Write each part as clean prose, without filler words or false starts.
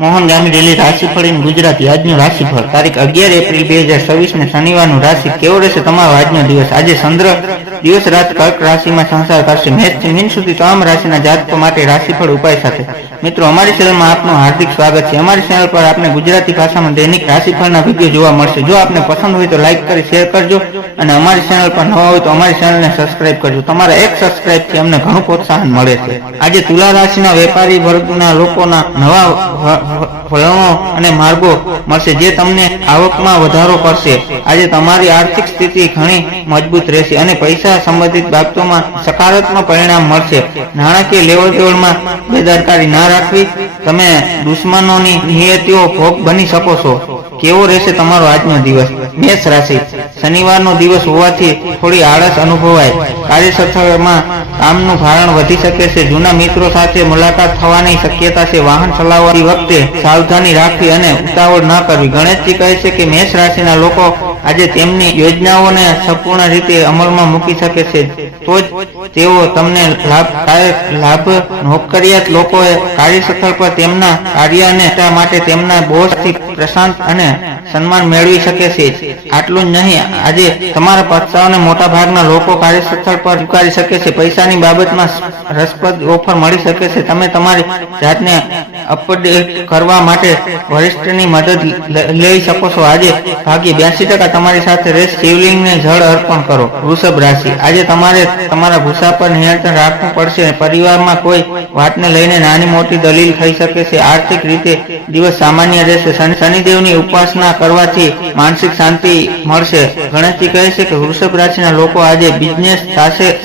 મોહન ગામી રાશિફળ ગુજરાતી આજનું રાશિફળ તારીખ 11 એપ્રિલ 2026 ને શનિવારનું રાશિ કેવો રહેશે તમારો આજનો દિવસ। આજે ચંદ્ર દિવસ રાત કર્ક રાશિમાં સંચાર કરશે। મેષ થી મીન સુધી તમામ રાશિના જાતકો માટે રાશિફળ ઉપાય સાથે મિત્રો અમારી ચેનલમાં આપનું હાર્દિક સ્વાગત છે। અમારી ચેનલ પર આપને ગુજરાતી ભાષામાં દૈનિક રાશિફળના વિડીયો જોવા મળશે। જો આપને પસંદ હોય તો લાઈક કરી શેર કરજો અને અમારી ચેનલ પર નવા હોય તો અમારી ચેનલને સબસ્ક્રાઇબ કરજો। તમારા એક સબસ્ક્રાઇબ થી અમને ઘણું પ્રોત્સાહન મળે છે। આજે તુલા રાશિના વેપારી વર્ગના લોકોના નવા વલણો અને માર્ગો મળશે જે તમને આવકમાં વધારો કરશે। આજે તમારી આર્થિક સ્થિતિ ઘણી મજબૂત રહેશે અને પૈસા સંબંધિત બાબતોમાં સકારાત્મક પરિણામ મળશે। નાણાકીય લેવડદેવડમાં બેદરકારી ના રાખવી, તમે દુશ્મનોની નિયતિઓ ભોગ બની શકો છો। કેવો રહેશે તમારો આજનો દિવસ। મેષ રાશિ શનિવારનો દિવસ હોવાથી થોડી આળસ અનુભવાય। કાર્યક્ષેત્રમાં કામનું ભારણ વધી શકે છે। જૂના મિત્રો સાથે મુલાકાત થવાની શક્યતા છે। વાહન ચલાવતી વખતે સાવધાની રાખવી અને ઉતાવળ ન કરવી। ગણેશજી કહે છે કે મેષ રાશિના લોકો આજે તેમની યોજનાઓને સંપૂર્ણ રીતે અમલમાં મૂકી શકે છે તો જ તેઓ તમને લાભ નોકરિયાત લોકોએ કાર્યસ્થળ પર તેમના કાર્યને માટે તેમના બોસથી પ્રશાંત અને સન્માન મેળવી શકે છે। આટલું જ નહીં, આજે તમારા પ્રસ્તાવને મોટા ભાગના લોકો કાર્યસ્થળ પર સ્વીકારી શકે છે। પૈસાની બાબતમાં રસપ્રદ ઓફર મળી શકે છે। તમે તમારી જાતને અપડેટ કરવા માટે વરિષ્ઠની મદદ લઈ શકો છો। આજે ભાગ્ય 82% તમારી સાથે રહેશે। શિવલિંગને જળ અર્પણ કરો। વૃષભ રાશિ આજે તમારે તમારા ગુસ્સા પર નિયંત્રણ રાખવું પડશે। પરિવારમાં કોઈ વાતને લઈને નાની મોટી દલીલ થઈ શકે છે। આર્થિક રીતે દિવસ સામાન્ય રહેશે। શનિદેવની ઉપાસના કરવાથી માનસિક શાંતિ મળશે। ગણેશજી કહે છે કે વૃષભ રાશિના લોકો આજે બિઝનેસ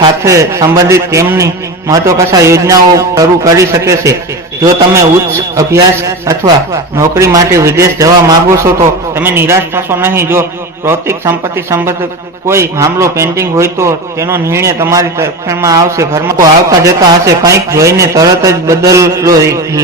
સાથે સંબંધિત તેમની મહત્વાકાંક્ષી યોજનાઓ શરૂ કરી શકે છે। જો તમે ઉચ્ચ અભ્યાસ અથવા નોકરી માટે વિદેશ જવા માંગો છો તો તમે નિરાશ થશો નહીં। જો ભૌતિક સંપત્તિ સંબંધિત કોઈ મામલો પેન્ડિંગ હોય તો તેનો નિર્ણય તમારી તરફેણમાં આવશે। ઘરમાં આવતા જતા હશે, કંઈક જોઈને તરત જ બદલો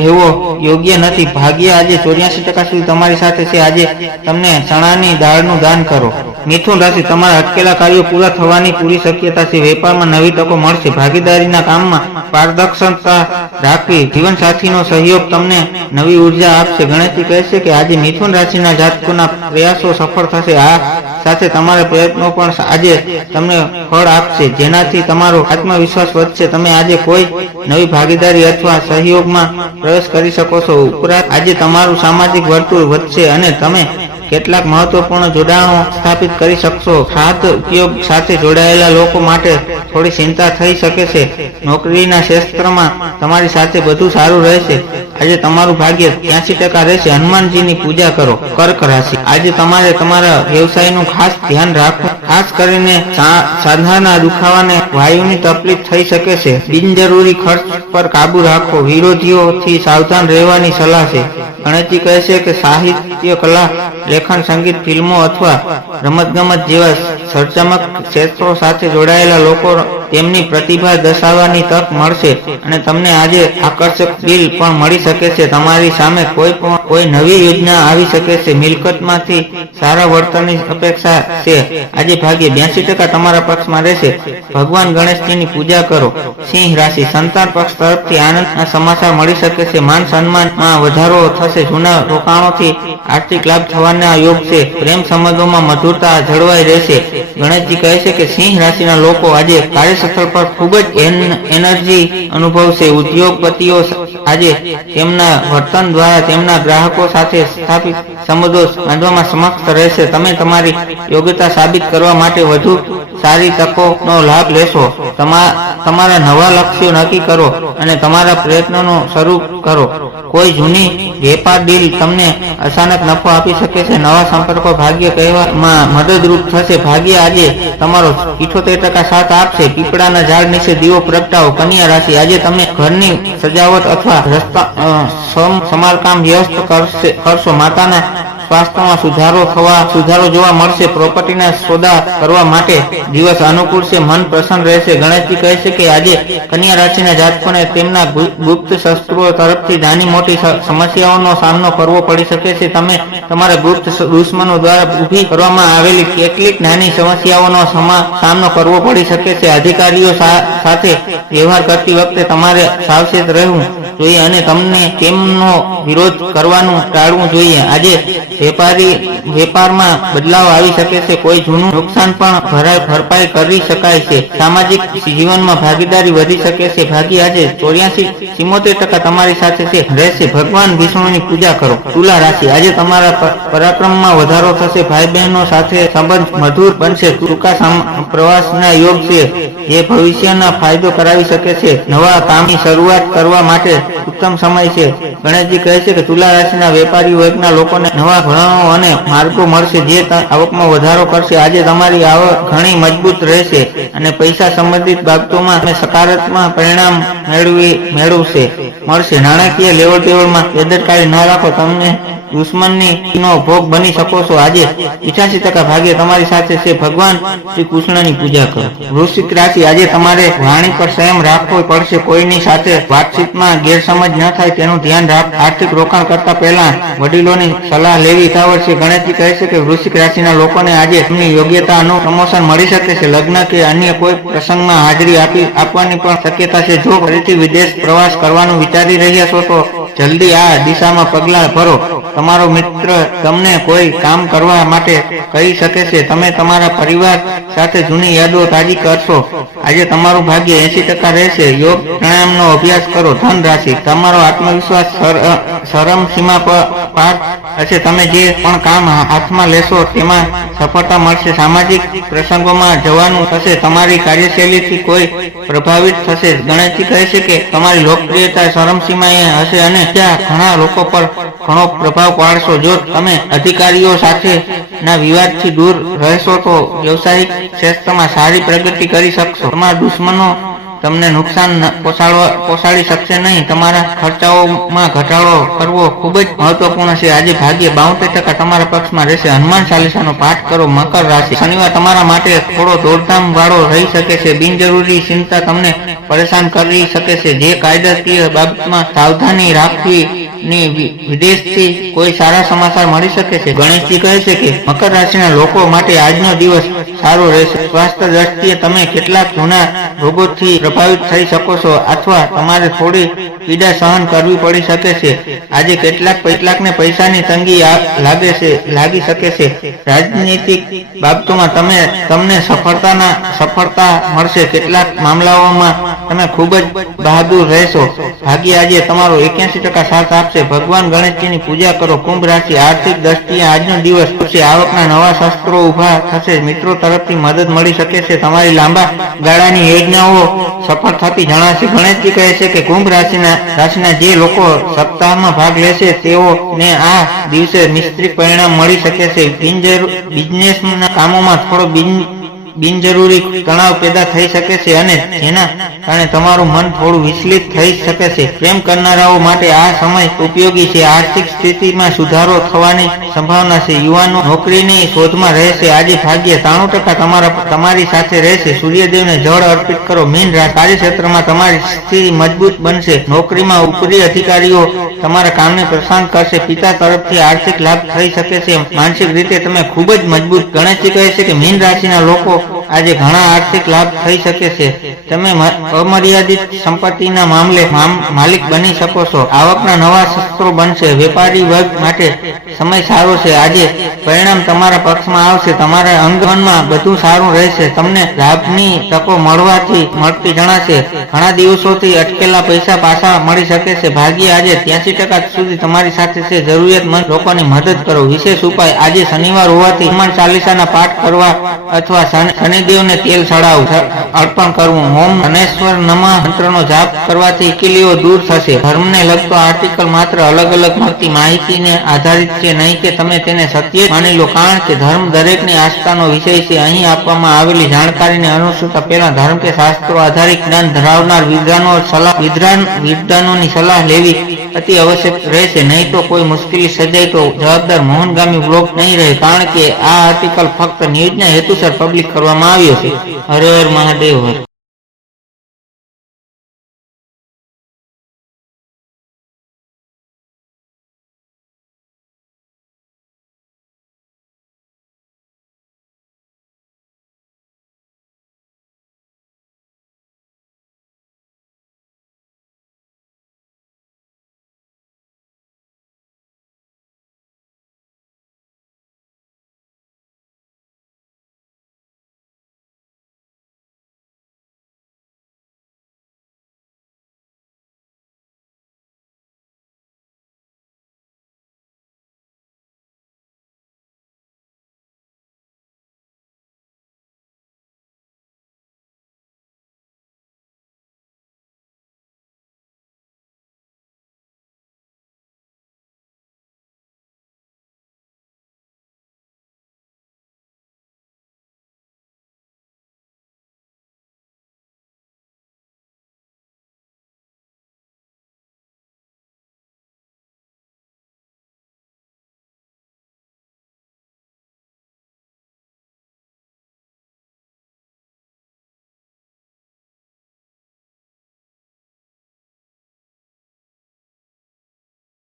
લેવો યોગ્ય નથી। ભાગ્ય આજે 84% સુધી તમારી સાથે છે। આજે તમને ચણાની દાળનું દાન કરો। મિથુન રાશિ તમારા અટકેલા કાર્યો પૂરા થવાની પૂરી શક્યતા છે। વેપારમાં નવી તકો મળશે। ભાગીદારીના કામમાં પારદર્શકતા રાખવી। જીવનસાથીનો સહયોગ તમને નવી ઉર્જા આપશે। ગણેશજી કહે છે કે આજે મિથુન રાશિના જાતકોના પ્રયાસો સફળ થશે। આ સાથે તમારા પ્રયત્નો પણ આજે તમને ફળ આપશે જેનાથી તમારો આત્મવિશ્વાસ વધશે। તમે આજે કોઈ નવી ભાગીદારી અથવા સહયોગમાં પ્રવેશ કરી શકો છો। ઉપરાંત આજે તમારું સામાજિક વર્તુળ વધશે અને તમે કેટલાક મહત્વપૂર્ણ જોડાણો સ્થાપિત કરી શકશો। ખાદ્ય ઉપયોગ સાથે જોડાયેલા લોકો માટે થોડી ચિંતા થઈ શકે છે। નોકરીના ક્ષેત્રમાં તમારી સાથે બધું સારું રહેશે। આજે તમારું ભાગ્ય 83% રહેશે। હનુમાનજીની પૂજા કરો। કર્ક રાશિ આજે તમારે તમારા વ્યવસાયનું ખાસ ધ્યાન રાખવું, ખાસ કરીને સાંધાના દુખાવાને વાયુની તકલીફ થઈ શકે છે। બિનજરૂરી ખર્ચ પર કાબુ રાખો। વિરોધીઓથી સાવધાન રહેવાની સલાહ છે। ગણેશજી કહે છે કે સાહિત્ય, કલા, લેખન, સંગીત, ફિલ્મો અથવા રમતગમત જેવા સર્જનાત્મક ક્ષેત્રો સાથે જોડાયેલા લોકો તેમની પ્રતિભા દર્શાવવાની તક મળશે અને તમને આજે આકર્ષક ડીલ પણ મળી શકે છે। તમારી સામે કોઈ નવી યોજના આવી શકે છે। મિલકતમાંથી સારા વળતરની અપેક્ષા છે। આજે ભાગ્ય 82% તમારા પક્ષમાં રહેશે। ભગવાન ગણેશજીની પૂજા કરો। સિંહ રાશિ સંતાન પક્ષ તરફથી આનંદના સમાચાર મળી શકે છે। માન સન્માનમાં વધારો થશે। જૂના રોકાણોથી આર્થિક લાભ થવાના યોગ છે। પ્રેમ સંબંધોમાં મધુરતા જળવાઈ રહેશે। ગણેશજી કહે છે કે સિંહ રાશિના લોકો આજે કાર્યસ્થળ પર ખૂબ જ એનર્જી અનુભવશે। ઉદ્યોગપતિઓ આજે તેમના વર્તન દ્વારા તેમના ગ્રાહકો સાથે સ્થાપિત સંબંધો બાંધવામાં સમર્થ રહેશે। તમે તમારી યોગ્યતા સાબિત કરવા માટે વધુ સારી તકોનો લાભ લેશો। તમારા નવા લક્ષ્યો નક્કી કરો અને તમારા પ્રયત્નોનો શરૂ કરો। કોઈ જૂની વેપાર ડીલ તમને અચાનક નફો આપી શકે છે। નવા સંપર્કો ભાગ્ય કહેવામાં મદદરૂપ થશે। ભાગ્ય આજે તમારો 78% સાથ આપશે। પીપળાના ઝાડ નીચે દીવો પ્રગટાવો। કન્યા રાશિ આજે તમે ઘરની સજાવટ અથવા રસ્તા સમારકામ વ્યસ્ત કરશો। માતાના સ્વાસ્થ્યમાં સુધારો જોવા મળશે. પ્રોપર્ટીના સોદા કરવા માટે દિવસ અનુકૂળ છે. મન પ્રસન્ન રહેશે. ગણેશજી કહે છે કે આજે કન્યા રાશિના જાતકોને તેમના ગુપ્ત શત્રુઓ તરફથી નાની મોટી સમસ્યાઓનો સામનો કરવો પડી શકે છે. તમે તમારા ગુપ્ત દુશ્મનો દ્વારા ઊભી કરવામાં આવેલી કેટલીક નાની સમસ્યાઓનો સામનો કરવો પડી શકે છે. અધિકારીઓ સાથે વ્યવહાર કરતી વખતે તમારે સાવચેત રહેવું જોઈએ અને તમને તેમનો વિરોધ કરવાનું ટાળવું જોઈએ. આજે વેપારમાં બદલાવ આવી શકે છે. કોઈ જૂનું નુકસાન પણ ભરપાઈ કરી શકાય છે. સામાજિક જીવનમાં ભાગીદારી વધી શકે છે. ભાગી આજે 84-74% તમારી સાથે રહેશે. ભગવાન વિષ્ણુની પૂજા કરો. તુલા રાશિ, આજે તમારા પરાક્રમમાં વધારો થશે. ભાઈ બહેનો સાથે સંબંધ મધુર બનશે. ટૂંકા પ્રવાસના યોગ છે જે ભવિષ્યના ફાયદો કરાવી શકે છે. નવા કામની શરૂઆત કરવા માટે ઉત્તમ સમય છે. ગણેશજી કહે છે કે તુલા રાશિના વેપારી વર્ગના લોકોને નવા વલણો અને માર્ગો મળશે જે આવકમાં વધારો કરશે. આજે તમારી આવક ઘણી મજબૂત રહેશે અને પૈસા સંબંધિત બાબતોમાં તમે સકારાત્મક પરિણામ મળશે. નાણાકીય લેવડ દેવડમાં બેદરકારી ન રાખો, તમને દુશ્મનીનો ભોગ બની શકો છો. આજે 85% ભાગ્ય તમારી સાથે છે. ભગવાન શ્રી કૃષ્ણની પૂજા કરો. વૃશ્ચિક રાશિ, આજે તમારે વાણી પર સંયમ રાખવો પડશે. કોઈની સાથે વાતચીતમાં ગેરસમજ ન થાય તેનું ધ્યાન રાખો. આર્થિક રોકાણ કરતા પહેલા વડીલોની સલાહ લેવી હિતાવહ છે. ગણેશજી કહે છે કે વૃશ્ચિક રાશિના લોકોને આજે તેમની યોગ્યતા અનુસાર પ્રમોશન મળી શકે છે. લગ્ન કે અન્ય કોઈ પ્રસંગમાં હાજરી આપવાની પણ શક્યતા છે. જો ફરીથી વિદેશ પ્રવાસ કરવાનું વિચારી રહ્યા છો તો જલ્દી આ દિશામાં પગલાં ભરો. તમારો મિત્ર તમને કોઈ કામ કરવા માટે કહી શકે છે. તમે તમારા પરિવાર સાથે જૂની યાદો તાજી કરશો. આજે તમારું ભાગ્ય 80% રહેશે. યોગ પ્રાણાયામનો અભ્યાસ કરો. ધન રાશિ, તમારો આત્મવિશ્વાસ ચરમ સીમા પાર હશે. તમે જે પણ કામ હાથમાં લેશો તેમાં સફળતા મળશે. સામાજિક પ્રસંગોમાં જવાનું થશે. તમારી કાર્યશૈલીથી કોઈ પ્રભાવિત થશે. ગણેશજી કહે છે કે તમારી લોકપ્રિયતા ચરમસીમાએ હશે અને ત્યાં ઘણા લોકો પર ઘણો પ્રભાવ પાડશો. જો તમે અધિકારીઓ સાથેના વિવાદથી દૂર રહેશો તો વ્યવસાયિક ક્ષેત્રમાં સારી પ્રગતિ કરી શકશો. તમારા દુશ્મનો તમને નુકસાન પહોંચાડી શકશે નહીં. તમારા ખર્ચાઓમાં ઘટાડો કરવો ખૂબ જ મહત્વપૂર્ણ છે. આજે ભાગ્ય 72% તમારા પક્ષમાં રહેશે. હનુમાન ચાલીસાનો પાઠ કરો. મકર રાશિ, શનિવાર તમારા માટે થોડો દોડધામ વાળો રહી શકે છે. બિનજરૂરી ચિંતા તમને પરેશાન કરી શકે છે. જે કાયદાકીય બાબતમાં સાવધાની રાખવી ની વિદેશથી કોઈ સારા સમાચાર મળી શકે છે. ગણેશજી કહે છે કે મકર રાશિના લોકો માટે આજનો દિવસ સારો રહેશે. સ્વાસ્થ્ય દ્રષ્ટિએ તમે કેટલાક જૂના રોગોથી પ્રભાવિત થઈ શકો છો અથવા તમારે થોડી પીડા સહન કરવી પડી શકે છે. આજે કેટલાકને પૈસાની તંગી લાગી શકે છે. રાજનૈતિક બાબતોમાં તમને સફળતા મળશે. કેટલાક મામલાઓમાં તમે ખૂબ જ બહાદુર રહેશો. ભાગ્ય આજે તમારો 81% સાથ આપશે. ભગવાન ગણેશજીની પૂજા કરો. કુંભ રાશિ, આર્થિક દ્રષ્ટિએ આજનો દિવસ છે. આવકના નવા શસ્ત્રો ઉભા થશે. મિત્રો તરફથી મદદ મળી શકે છે. તમારી લાંબા ગાળાની યોજનાઓ સફળ થતી જણાશે. ગણેશજી કહે છે કે કુંભ રાશિના જે લોકો સપ્તાહમાં ભાગ લેશે તેઓને આ દિવસે મિશ્રિત પરિણામ મળી શકે છે. બિઝનેસના કામોમાં થોડો બિનજરૂરી તણાવ પેદા થઈ શકે છે અને જેના કારણે તમારું મન થોડું વિચલિત થઈ શકે છે. પ્રેમ કરનારાઓ માટે આ સમય ઉપયોગી છે. આર્થિક સ્થિતિમાં સુધારો થવાની સંભાવના છે. યુવાનો નોકરીની શોધમાં રહેશે. આજે ભાગ્ય 93% તમારી સાથે રહેશે. સૂર્યદેવને જળ અર્પિત કરો. મીન રાશિ, કાર્યક્ષેત્રમાં તમારી સ્થિતિ મજબૂત બનશે. નોકરીમાં ઉપરી અધિકારીઓ તમારા કામને પ્રશંસા કરશે. પિતા તરફથી આર્થિક લાભ થઈ શકે છે. માનસિક રીતે તમે ખૂબ જ મજબૂત. ગણેશજી કહે છે કે મીન રાશિના લોકો આજે ઘણા આર્થિક લાભ થઈ શકે છે. તમે અમર્યાદિત સંપત્તિના માલિક બની શકો છો. આવકના નવા શસ્ત્રો બનશે. વેપારી વર્ગ માટે સમય સારો છે. આજે પરિણામ તમારા પક્ષમાં આવશે. તમારા અંગમાં બધું સારું રહેશે. તમને લાભની તકો મળતી જણાશે. ઘણા દિવસોથી અટકેલા પૈસા પાછા મળી શકે છે. ભાગ્ય આજે 83% સુધી તમારી સાથે છે. જરૂરિયાતમંદ લોકોની મદદ કરો. વિશેષ ઉપાય, આજે શનિવાર હોવાથી હનુમાન ચાલીસાના પાઠ કરવા અથવા શનિદેવને તેલ ચડાવવું અર્પણ કરવું. ઓમ ગણેશ્વર નમઃ મંત્રનો જાપ કરવાથી કિલીઓ દૂર થશે. ધર્મને લગતો આર્ટિકલ માત્ર અલગ મળતી માહિતીને આધારિત છે, નહીં કે તમે તેને સત્ય માની લો, કારણ કે ધર્મ દરેકની આસ્થાનો વિષય છે. અહીં આપવામાં આવેલી જાણકારીને અનુસરતા પહેલા ધર્મ કે શાસ્ત્રો આધારિત જ્ઞાન ધરાવનાર વિદ્વાનોની સલાહ લેવી અતિ આવશ્યક રહેશે, નહીં તો કોઈ મુશ્કેલી સર્જાય તો જવાબદાર મોહનગામી બ્લોક નહીં રહે, કારણ કે આ આર્ટિકલ ફક્ત ન્યૂઝના હેતુસર પબ્લિક કરવામાં આવ્યો છે. હર હર મહાદેવ હર.